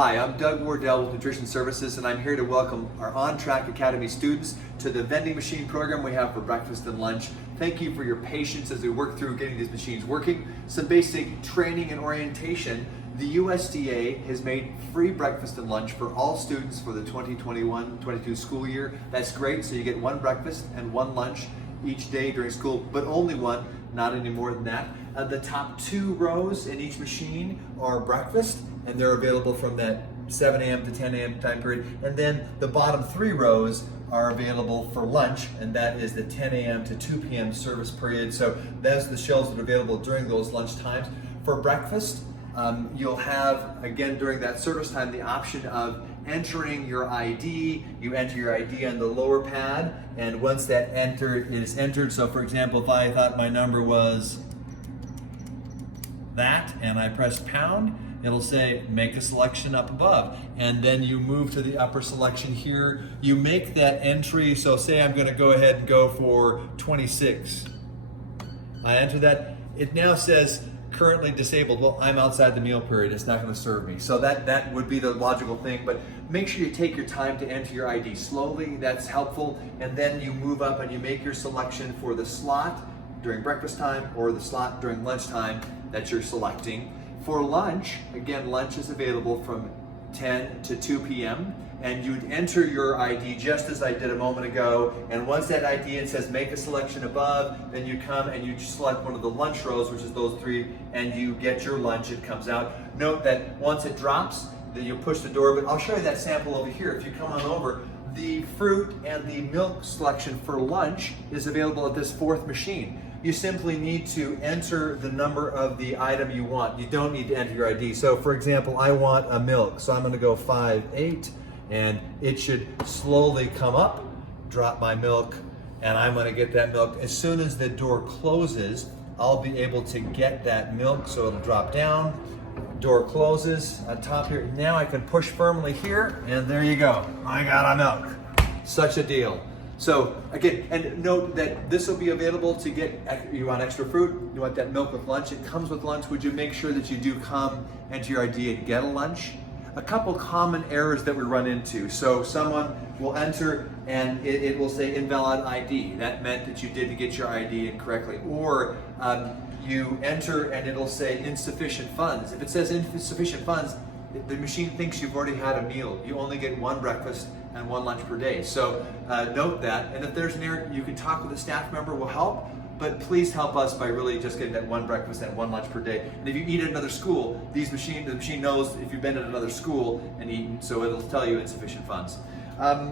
Hi, I'm Doug Wardell with Nutrition Services, and I'm here to welcome our On Track Academy students to the vending machine program we have for breakfast and lunch. Thank you for your patience as we work through getting these machines working. Some basic training and orientation. The USDA has made free breakfast and lunch for all students for the 2021-22 school year. That's great, so you get one breakfast and one lunch each day during school, but only one, not any more than that. The top two rows in each machine are breakfast, and they're available from that 7 a.m. to 10 a.m. time period. And then the bottom three rows are available for lunch, and that is the 10 a.m. to 2 p.m. service period. So those are the shelves that are available during those lunch times. For breakfast, you'll have, again, during that service time, the option of entering your ID. You enter your ID on the lower pad, and once that is entered, so for example, if I thought my number was that, and I press pound, it'll say make a selection up above, and then you move to the upper selection here. You make that entry, so say I'm going to go ahead and go for 26. I enter that. It now says currently disabled. Well, I'm outside the meal period. It's not going to serve me. So that would be the logical thing, but make sure you take your time to enter your ID slowly. That's helpful. And then you move up and you make your selection for the slot during breakfast time or the slot during lunchtime that you're selecting. For lunch, again, lunch is available from 10 to 2 p.m. and you'd enter your ID just as I did a moment ago, and once that ID it says make a selection above, then you come and you select one of the lunch rows, which is those three, and you get your lunch. It comes out. Note that once it drops, then you push the door, but I'll show you that sample over here. If you come on over, the fruit and the milk selection for lunch is available at this fourth machine. You simply need to enter the number of the item you want. You don't need to enter your ID. So for example, I want a milk, so I'm going to go 5-8, and it should slowly come up, drop my milk, and I'm going to get that milk. As soon as the door closes, I'll be able to get that milk, so it'll drop down, door closes on top here. Now I can push firmly here, and there you go. I got a milk. Such a deal. So again, and note that this will be available to get, you want extra fruit, you want that milk with lunch, it comes with lunch. Would you make sure that you do come enter your ID and get a lunch? A couple common errors that we run into. So someone will enter and it will say invalid ID. That meant that you didn't get your ID incorrectly. Or you enter and it'll say insufficient funds. If it says insufficient funds, the machine thinks you've already had a meal. You only get one breakfast and one lunch per day. So note that, and if there's an error, you can talk with a staff member, will help, but please help us by really just getting that one breakfast and one lunch per day. And if you eat at another school, the machine knows if you've been at another school and eaten, so it'll tell you insufficient funds.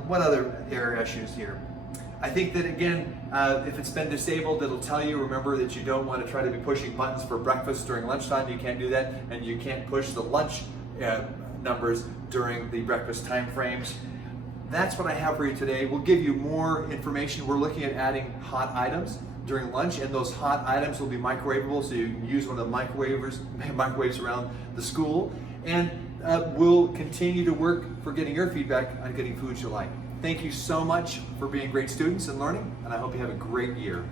What other error issues here? I think that again, if it's been disabled, it'll tell you, remember that you don't want to try to be pushing buttons for breakfast during lunchtime. You can't do that, and you can't push the lunch numbers during the breakfast time frames. That's what I have for you today. We'll give you more information. We're looking at adding hot items during lunch, and those hot items will be microwavable, so you can use one of the microwaves around the school. And we'll continue to work for getting your feedback on getting foods you like. Thank you so much for being great students and learning, and I hope you have a great year.